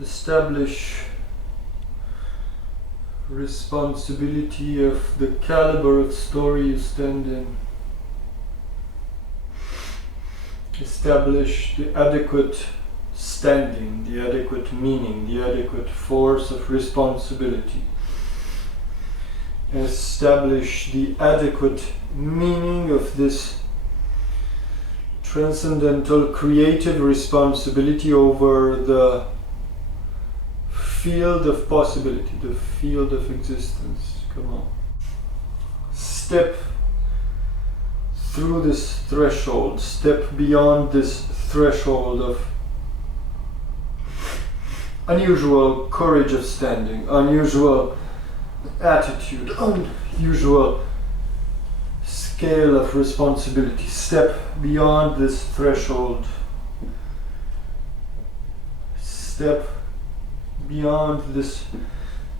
Establish responsibility of the caliber of story you stand in. Establish the adequate standing, the adequate meaning, the adequate force of responsibility. Establish the adequate meaning of this transcendental creative responsibility over the field of possibility, the field of existence. Come on. Step through this threshold, step beyond this threshold of unusual courage of standing, unusual attitude, unusual scale of responsibility. Step beyond this threshold. Step beyond this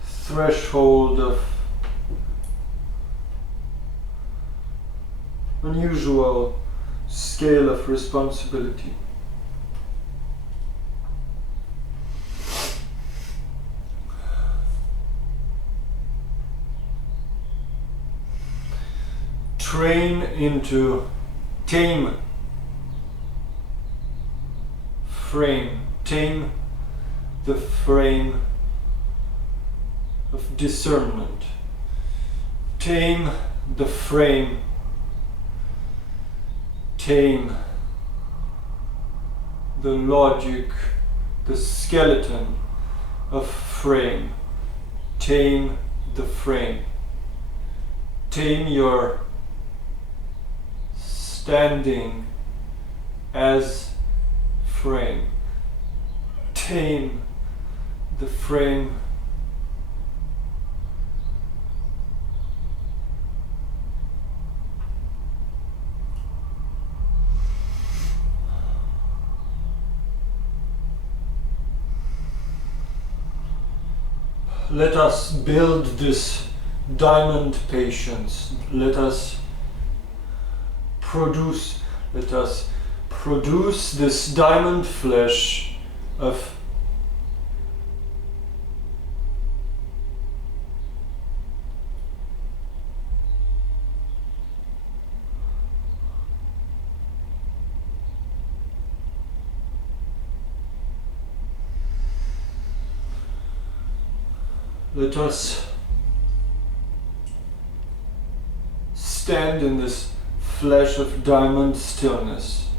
threshold of unusual scale of responsibility. Train into tame frame, tame the frame of discernment, tame the frame, tame the logic, the skeleton of frame, tame the frame, tame your standing as frame, tame the frame, let us build this diamond patience. Let us produce this diamond flesh of let us stand in this flesh of diamond stillness.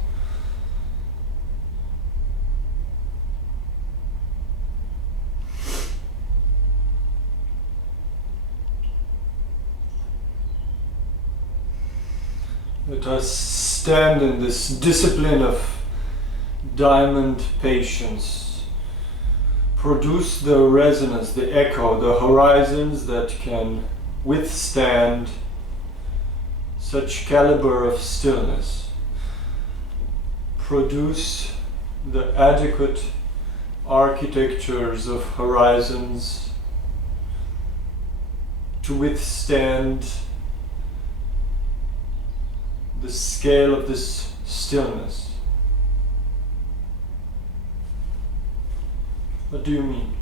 Let us stand in this discipline of diamond patience. Produce the resonance, the echo, the horizons that can withstand such caliber of stillness. Produce the adequate architectures of horizons to withstand the scale of this stillness. What do you mean?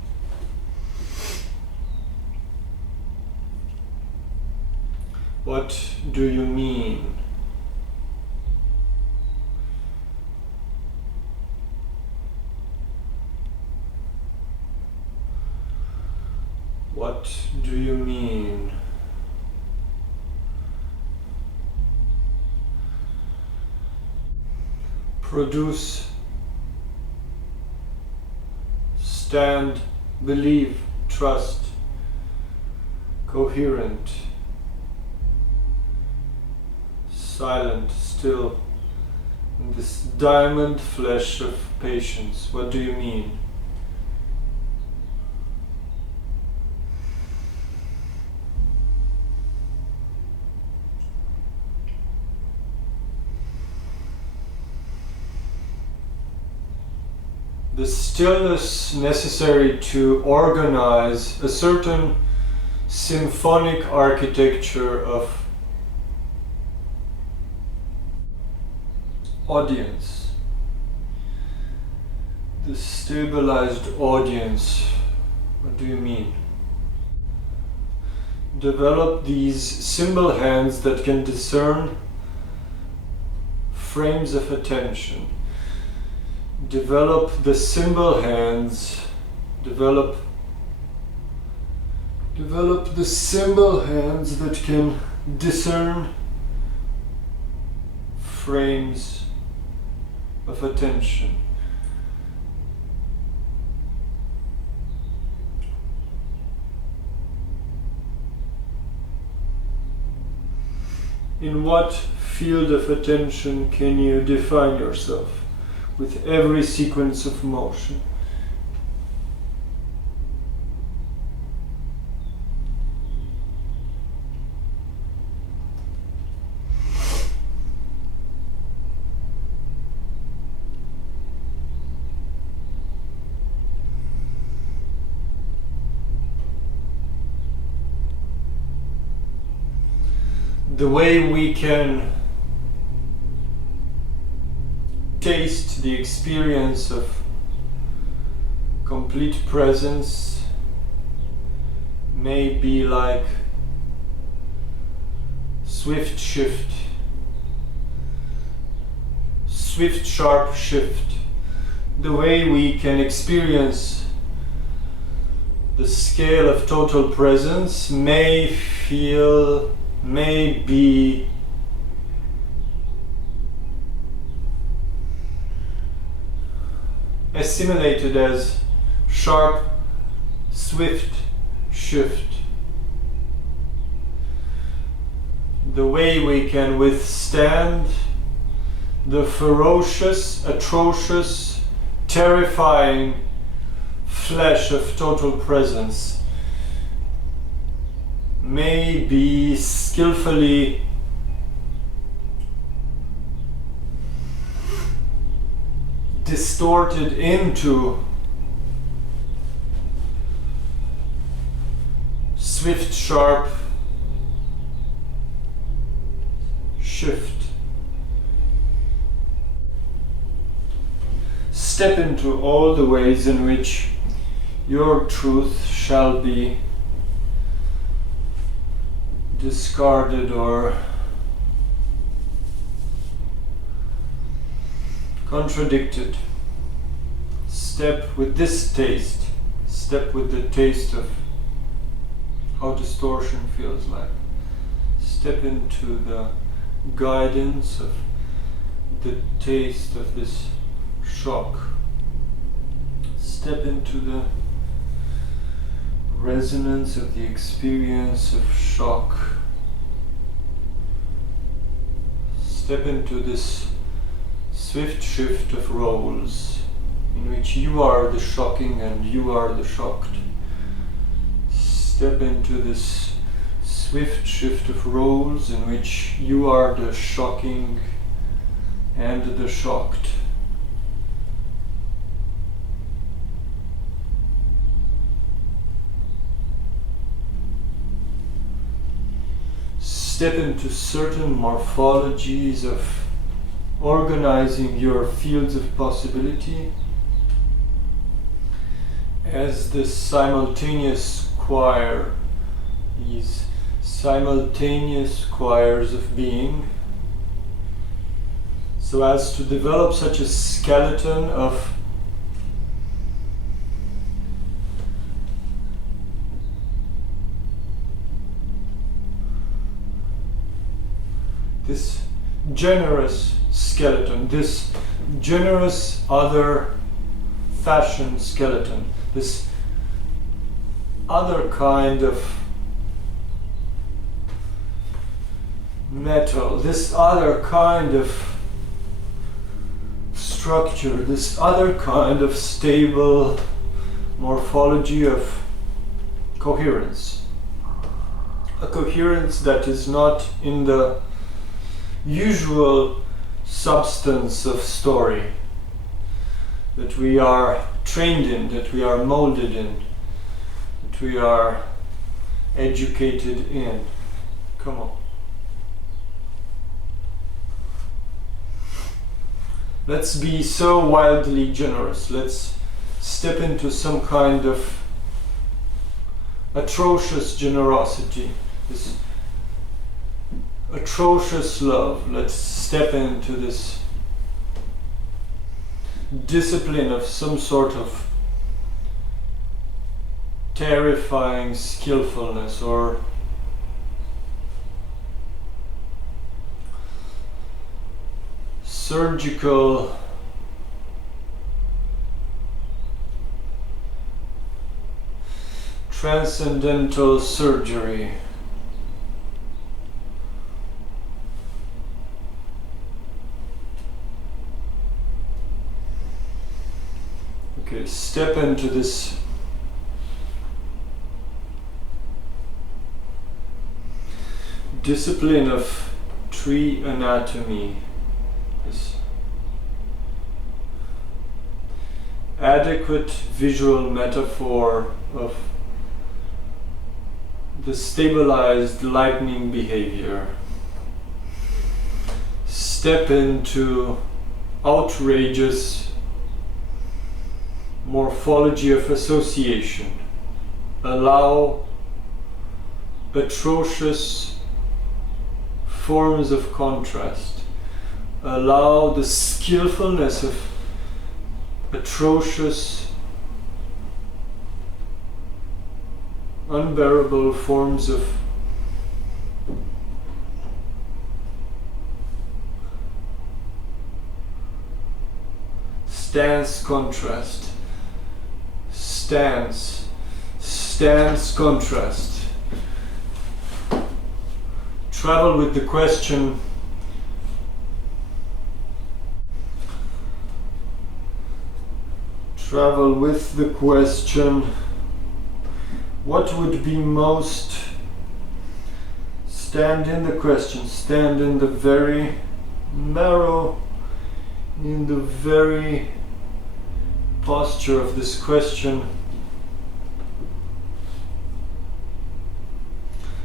What do you mean? What do you mean? Produce, stand, believe, trust, coherent, silent, still, in this diamond flesh of patience. What do you mean? The stillness necessary to organize a certain symphonic architecture of audience. the stabilized audience. What do you mean? Develop these symbol hands that can discern frames of attention. Develop the symbol hands. Develop the symbol hands that can discern frames of attention. In what field of attention can you define yourself with every sequence of motion? The way we can taste the experience of complete presence may be like swift sharp shift. The way we can experience the scale of total presence may be assimilated as sharp, swift shift. The way we can withstand the ferocious, atrocious, terrifying flash of total presence may be skillfully distorted into swift, sharp shift. Step into all the ways in which your truth shall be discarded or contradicted. Step with this taste. Step with the taste of how distortion feels like. Step into the guidance of the taste of this shock. Step into the resonance of the experience of shock. Step into this swift shift of roles in which you are the shocking and you are the shocked. Step into this swift shift of roles in which you are the shocking and the shocked. Step into certain morphologies of organizing your fields of possibility as the simultaneous choir, these simultaneous choirs of being, so as to develop such a skeleton of this generous skeleton, this generous other fashion skeleton, this other kind of metal, this other kind of structure, this other kind of stable morphology of coherence. A coherence that is not in the usual substance of story that we are trained in, that we are molded in, that we are educated in. Come on. Let's be so wildly generous. Let's step into some kind of atrocious generosity, this atrocious love. Let's step into this discipline of some sort of terrifying skillfulness or surgical transcendental surgery. Okay, step into this discipline of tree anatomy, this adequate visual metaphor of the stabilized lightning behavior. Step into outrageous morphology of association. Allow atrocious forms of contrast. Allow the skillfulness of atrocious, unbearable forms of stance contrast. Stance contrast. Travel with the question, what would be most, stand in the question, stand in the very marrow, in the very posture of this question.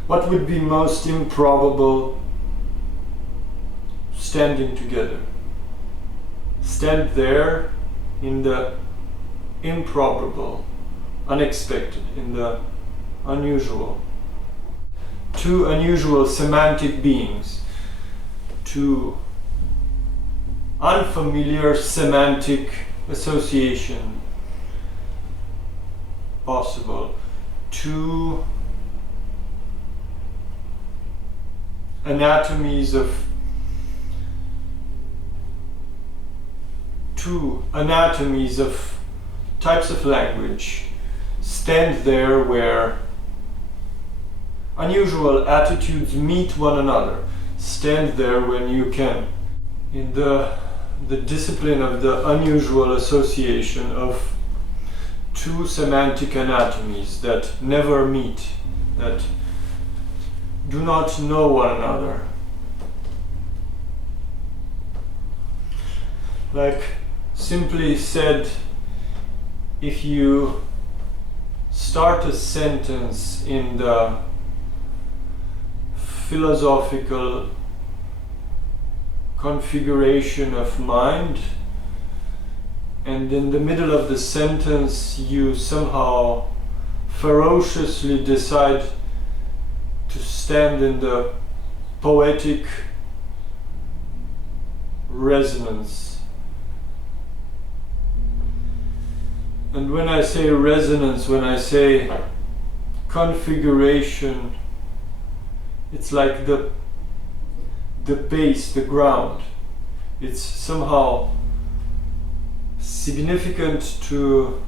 What would be most improbable standing together? Stand there in the improbable, unexpected, in the unusual. Two unusual semantic beings, two unfamiliar semantic association possible, two anatomies of types of language stand there where unusual attitudes meet one another. Stand there when you can, in the discipline of the unusual association of two semantic anatomies that never meet, that do not know one another. Like, simply said, if you start a sentence in the philosophical configuration of mind, and in the middle of the sentence you somehow ferociously decide to stand in the poetic resonance. And when I say resonance, when I say configuration, it's like the base, the ground. It's somehow significant to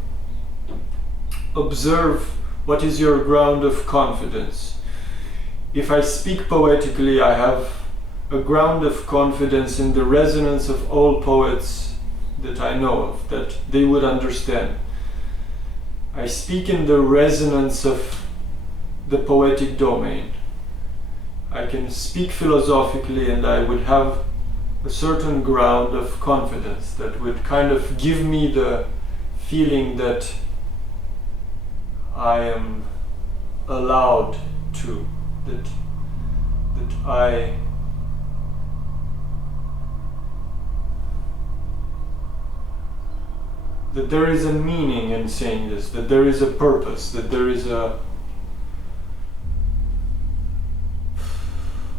observe what is your ground of confidence. If I speak poetically, I have a ground of confidence in the resonance of all poets that I know of, that they would understand. I speak in the resonance of the poetic domain. I can speak philosophically and I would have a certain ground of confidence that would kind of give me the feeling that I am allowed to, that that there is a meaning in saying this, that there is a purpose, that there is a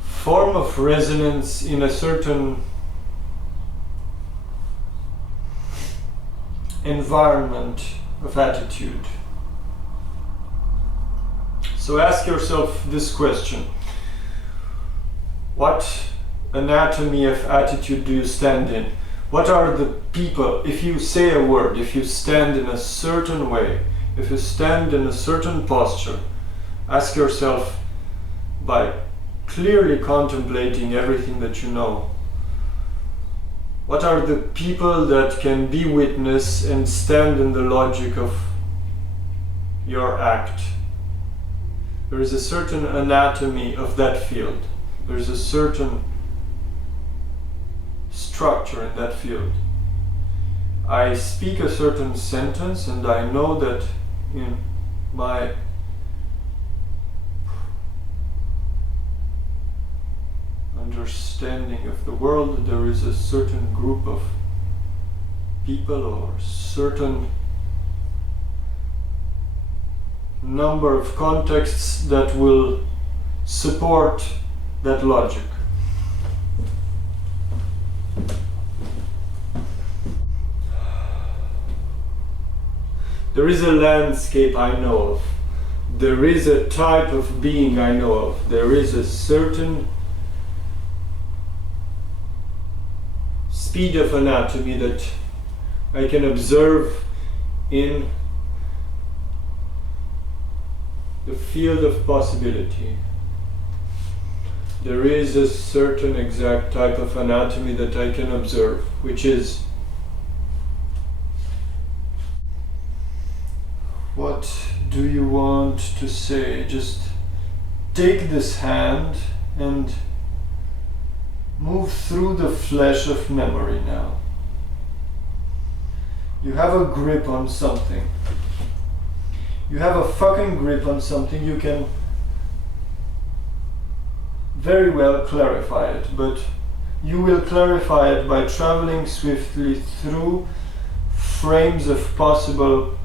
form of resonance in a certain environment of attitude. So ask yourself this question: what anatomy of attitude do you stand in? What are the people, if you say a word, if you stand in a certain way, if you stand in a certain posture, ask yourself, by clearly contemplating everything that you know, what are the people that can be witness and stand in the logic of your act? There is a certain anatomy of that field. There is a certain structure in that field. I speak a certain sentence and I know that in my understanding of the world there is a certain group of people or certain number of contexts that will support that logic. There is a landscape I know of. There is a type of being I know of. There is a certain speed of anatomy that I can observe in the field of possibility. There is a certain exact type of anatomy that I can observe, which is what do you want to say? Just take this hand and move through the flesh of memory now. You have a grip on something. You have a fucking grip on something. You can very well clarify it, but you will clarify it by traveling swiftly through frames of possible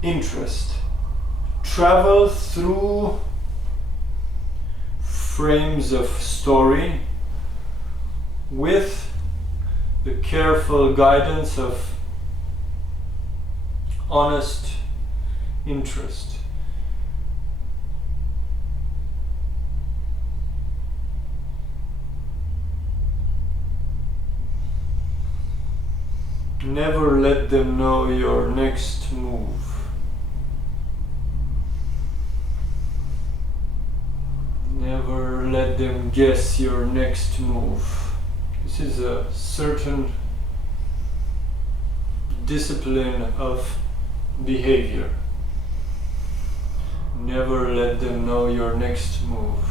interest. Travel through frames of story with the careful guidance of honest interest. Never let them know your next move. Never let them guess your next move. This is a certain discipline of behavior. Never let them know your next move.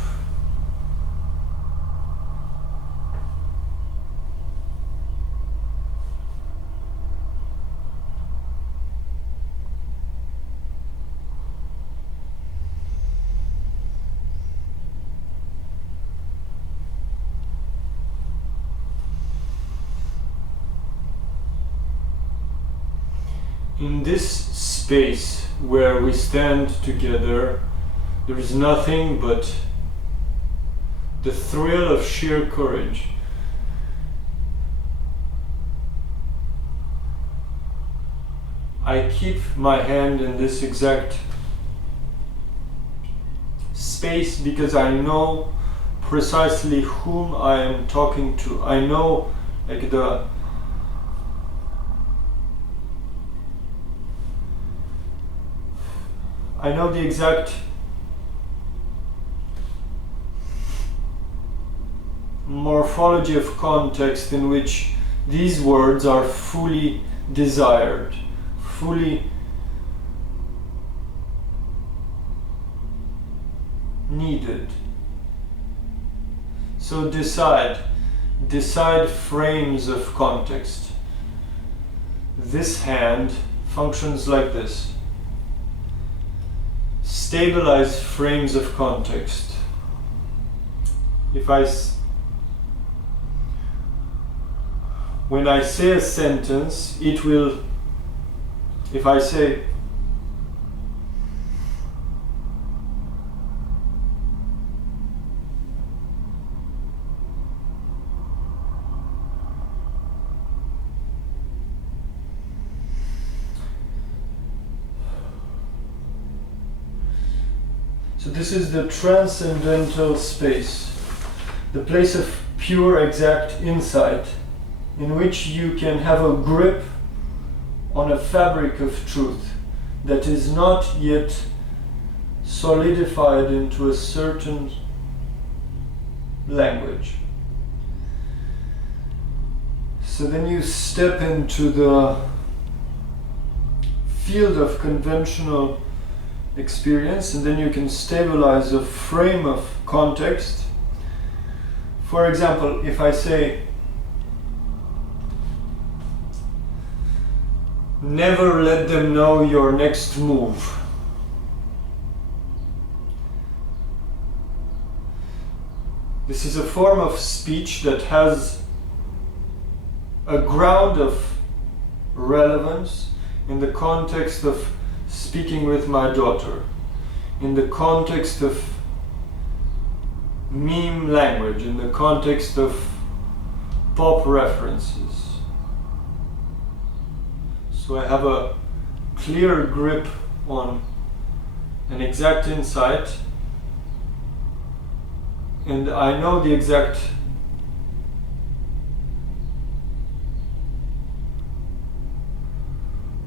In this space where we stand together, there is nothing but the thrill of sheer courage. I keep my hand in this exact space because I know precisely whom I am talking to. I know like I know the exact morphology of context in which these words are fully desired, fully needed. So decide frames of context. This hand functions like this. Stabilize frames of context. If I when I say a sentence, it will, if I say, so this is the transcendental space, the place of pure exact insight, in which you can have a grip on a fabric of truth that is not yet solidified into a certain language. So then you step into the field of conventional experience, and then you can stabilize a frame of context. For example, if I say, never let them know your next move. This is a form of speech that has a ground of relevance in the context of speaking with my daughter, in the context of meme language, in the context of pop references. So I have a clear grip on an exact insight, and I know the exact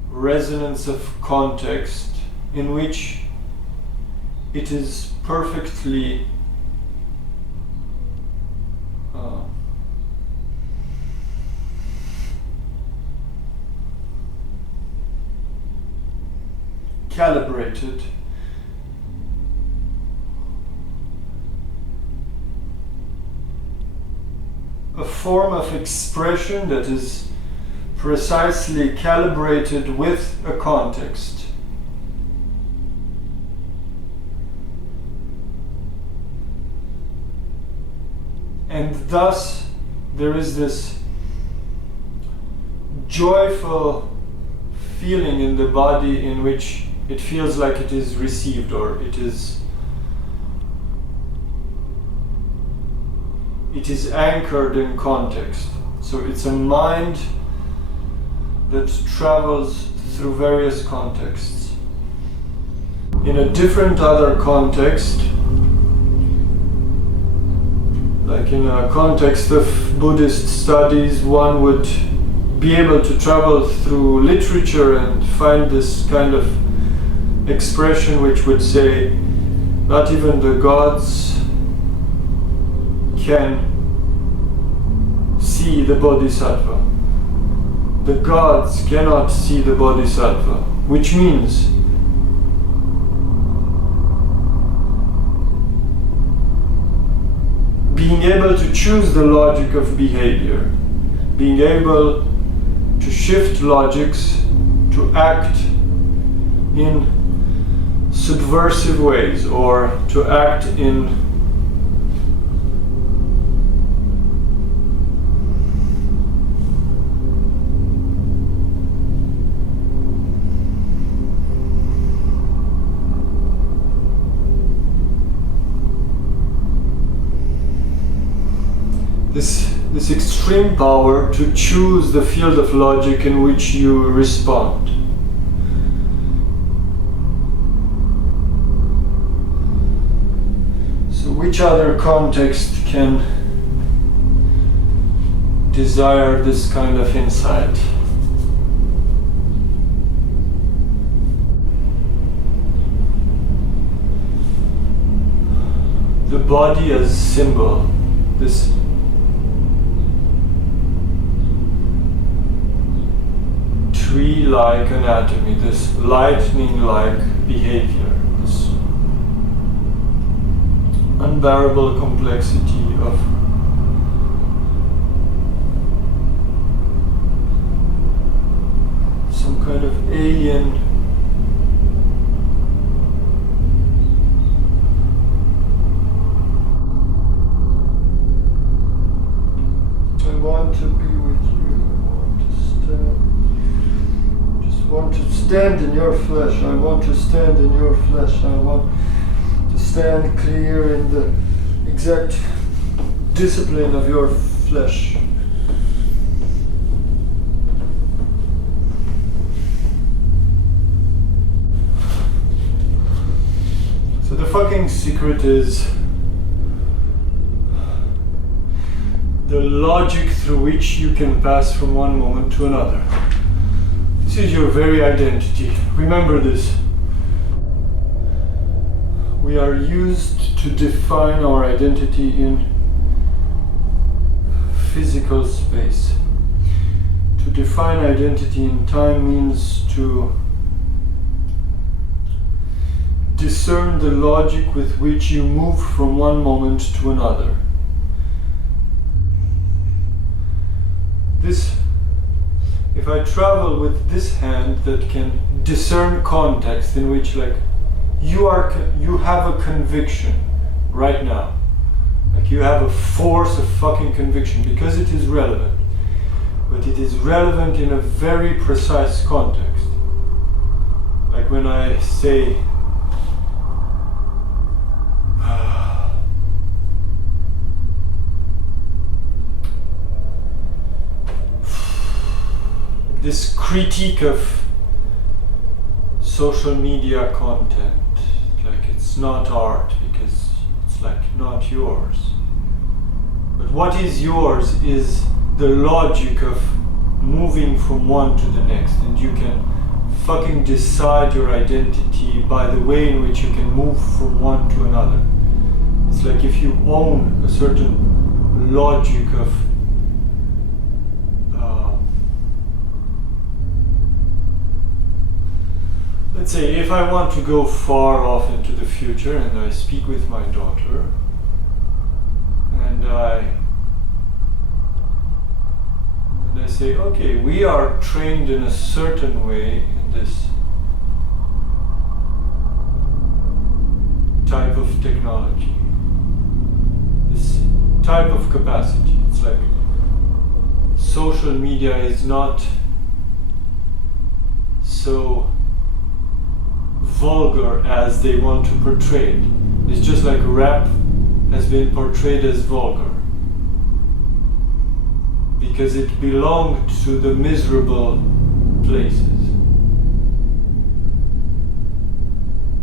resonance of context in which it is perfectly calibrated a form of expression that is precisely calibrated with a context. And thus there is this joyful feeling in the body in which it feels like it is received, or it is anchored in context. So it's a mind that travels through various contexts. In a different other context, like in a context of Buddhist studies, one would be able to travel through literature and find this kind of expression which would say, not even the gods can see the bodhisattva. The gods cannot see the bodhisattva, which means being able to choose the logic of behavior, being able to shift logics to act in subversive ways, or to act in this extreme power to choose the field of logic in which you respond. So which other context can desire this kind of insight? The body as symbol, this tree-like anatomy, this lightning-like behavior, this unbearable complexity of some kind of alien I want to be with you. stand in your flesh. I want to stand in your flesh. I want to stand clear in the exact discipline of your flesh. So the fucking secret is the logic through which you can pass from one moment to another. This is your very identity. Remember this. We are used to define our identity in physical space. To define identity in time means to discern the logic with which you move from one moment to another. If I travel with this hand that can discern context in which, like, you have a conviction right now, like you have a force of fucking conviction because it is relevant, but it is relevant in a very precise context. Like when I say this critique of social media content, like it's not art because it's like not yours. But what is yours is the logic of moving from one to the next, and you can fucking decide your identity by the way in which you can move from one to another. It's like if you own a certain logic of let's say if I want to go far off into the future and I speak with my daughter and I say, okay, we are trained in a certain way in this type of technology, this type of capacity. It's like social media is not so vulgar as they want to portray it. It's just like rap has been portrayed as vulgar because it belonged to the miserable places.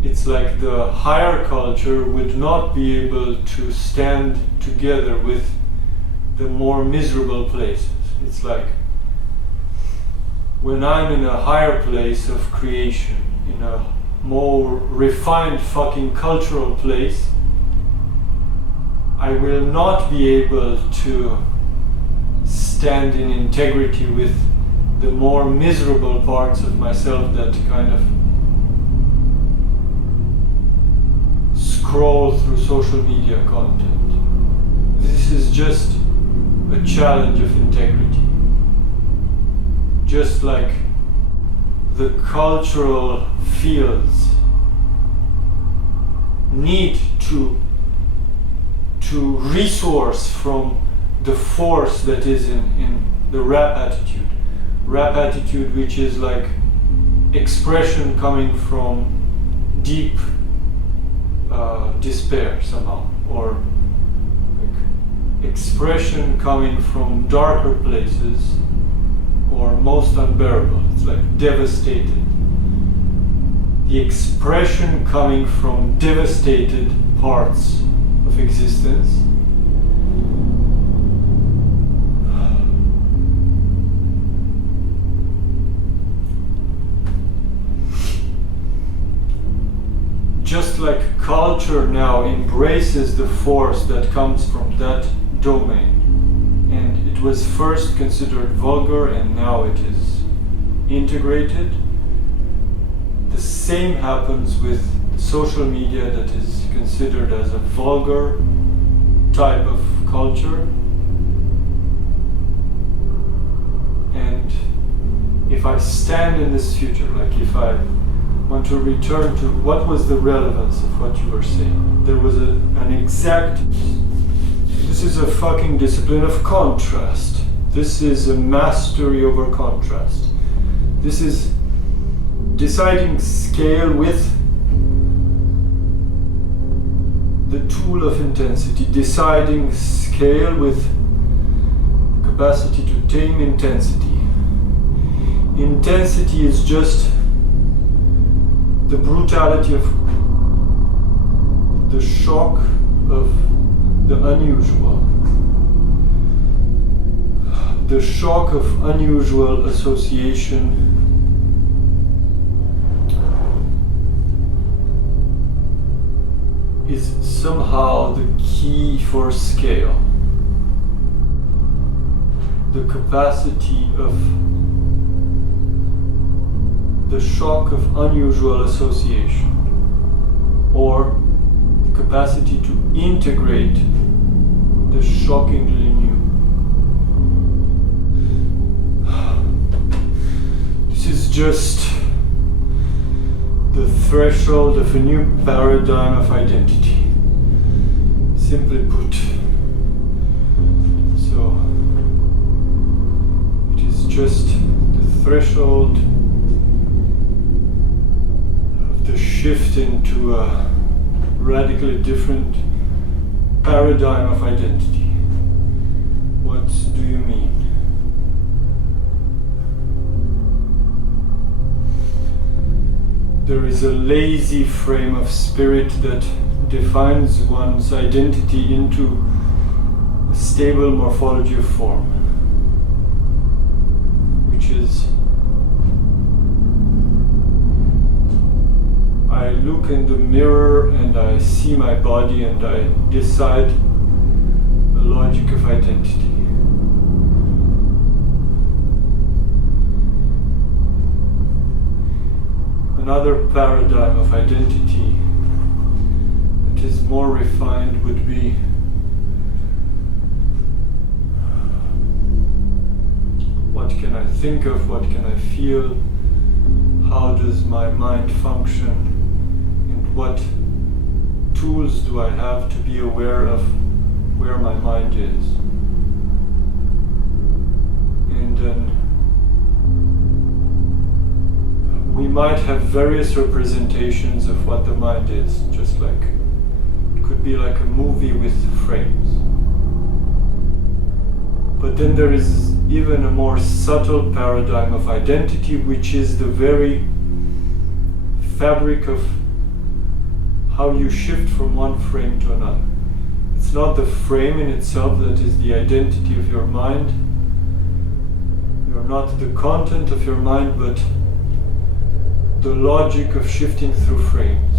It's like the higher culture would not be able to stand together with the more miserable places. It's like when I'm in a higher place of creation, in a more refined fucking cultural place, I will not be able to stand in integrity with the more miserable parts of myself that kind of scroll through social media content. This is just a challenge of integrity. Just like the cultural fields need to resource from the force that is in the rap attitude. Rap attitude which is like expression coming from deep despair somehow, or like expression coming from darker places, or most unbearable. It's like devastated. The expression coming from devastated parts of existence just like culture now embraces the force that comes from that domain. And it was first considered vulgar and now it is integrated. The same happens with social media that is considered as a vulgar type of culture. And if I stand in this future, like if I want to return to what was the relevance of what you were saying, there was an exact. This is a fucking discipline of contrast. This is a mastery over contrast. This is deciding scale with the tool of intensity, deciding scale with the capacity to tame intensity. Intensity is just the brutality of the shock of the unusual. The shock of unusual association is somehow the key for scale. The capacity of the shock of unusual association, or the capacity to integrate the shockingly new. This is just the threshold of a new paradigm of identity, simply put. So, it is just the threshold of the shift into a radically different paradigm of identity. What do you mean? There is a lazy frame of spirit that defines one's identity into a stable morphology of form, which is, I look in the mirror and I see my body and I decide the logic of identity. Another paradigm of identity that is more refined would be what can I think of, what can I feel, how does my mind function, and what tools do I have to be aware of where my mind is. And then we might have various representations of what the mind is, just like it could be like a movie with frames. But then there is even a more subtle paradigm of identity, which is the very fabric of how you shift from one frame to another. It's not the frame in itself that is the identity of your mind. You're not the content of your mind, but the logic of shifting through frames.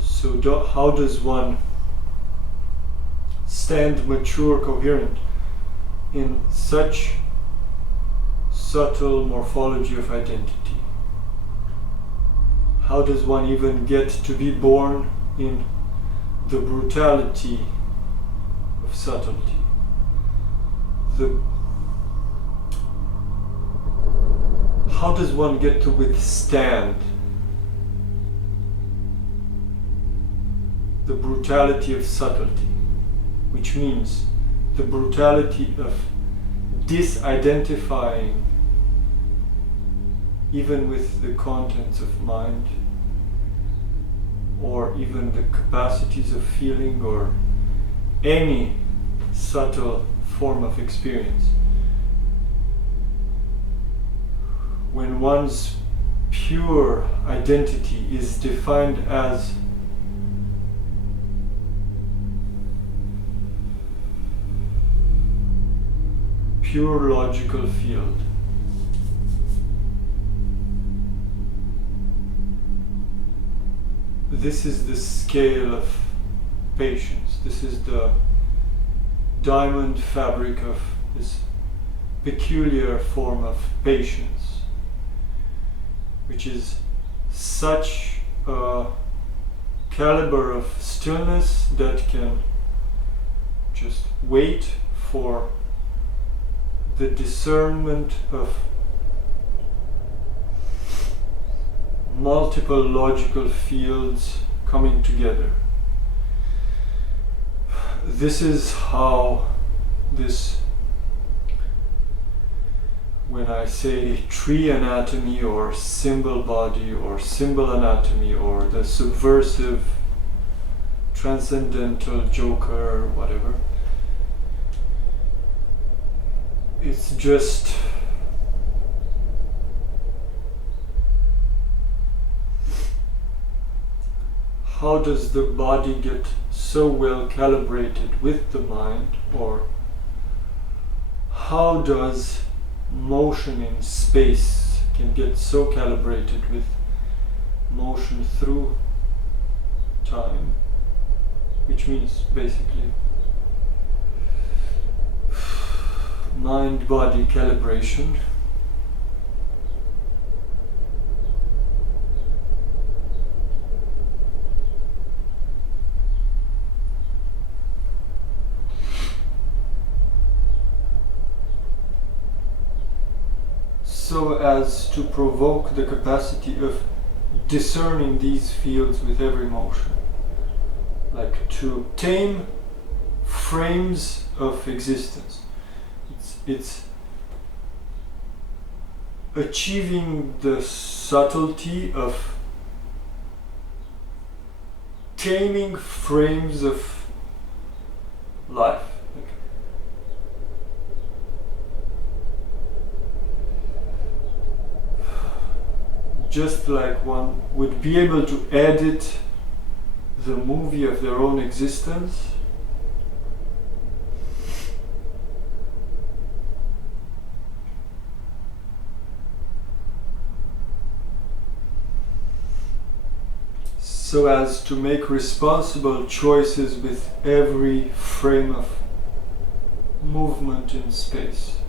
So how does one stand mature, coherent in such subtle morphology of identity? How does one even get to be born in the brutality of subtlety? How does one get to withstand the brutality of subtlety, which means the brutality of disidentifying even with the contents of mind, or even the capacities of feeling, or any subtle form of experience? When one's pure identity is defined as pure logical field, this is the scale of patience. This is the diamond fabric of this peculiar form of patience, which is such a caliber of stillness that can just wait for the discernment of multiple logical fields coming together. This is how this when I say tree anatomy or symbol body or symbol anatomy or the subversive transcendental joker, whatever, it's just how does the body get so well calibrated with the mind, or how does motion in space can get so calibrated with motion through time, which means basically mind-body calibration. So as to provoke the capacity of discerning these fields with every motion, like to tame frames of existence. It's achieving the subtlety of taming frames of life. Just like one would be able to edit the movie of their own existence, so as to make responsible choices with every frame of movement in space.